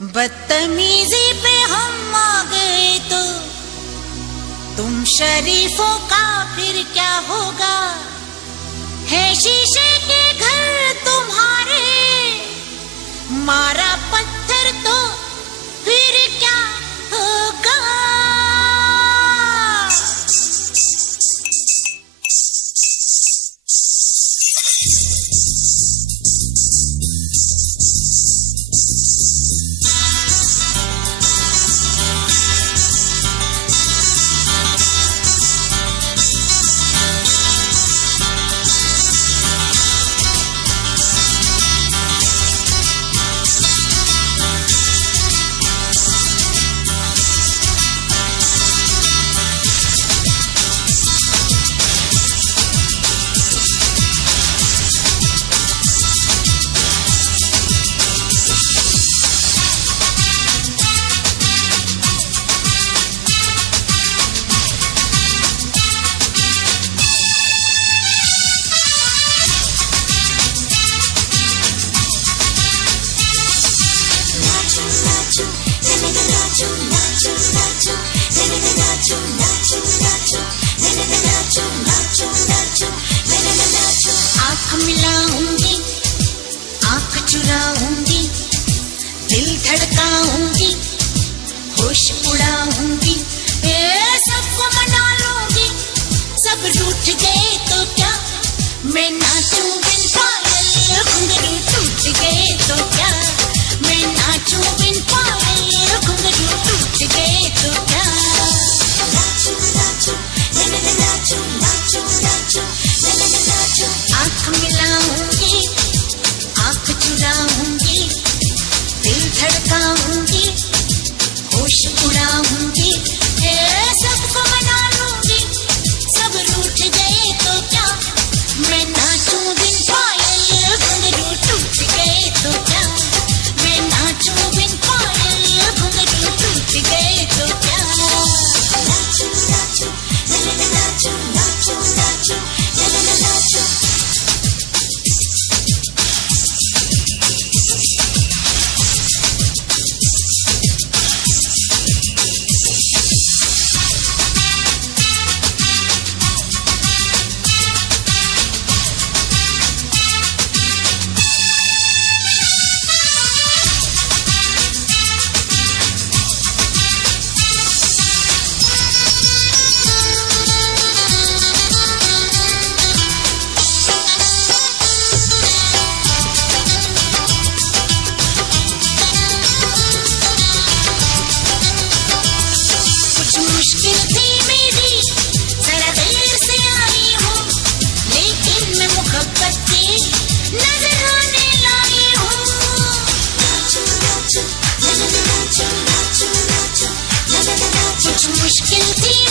बदतमीजी पे हम आ गए तो तुम शरीफों का फिर क्या होगा। है शीशे के घर तुम्हारे, मारा पत्थर तो फिर क्या होगा। आँख मिलाऊंगी, आँख चुराऊंगी, दिल धड़काऊंगी, होश उड़ाऊंगी, सबको मना लूंगी। सब रूठ गए तो क्या, मैं नाचूं बिन पायल, घुंघरू टूट गए तो क्या, मैं नाचूं बिन पायल, घुंघरू टूट गए तो क्या। नाचो नाचो नाचो नाचो नाचो नाचो, आँख मिलाऊंगी, आँख चुराऊंगी, दिल धड़काऊंगी, होश उड़ाऊंगी, सबको मना लूंगी। सब रूठ गए तो क्या, मैं नाचूं बिन पायल, घुंघरू टूट गए तो क्या, मैं नाचूं बिन पायल, घुंघरू टूट गए तो क्या। नाचो नाचो नाचो नाचो नाचो नाचो। मुश्किल थी मेरी, जरा देर से आई हूँ, लेकिन मैं मोहब्बत की नजराने लाई हूँ। नाचो नाचो नाचो नाचो नाचो नाचो। कुछ मुश्किल थी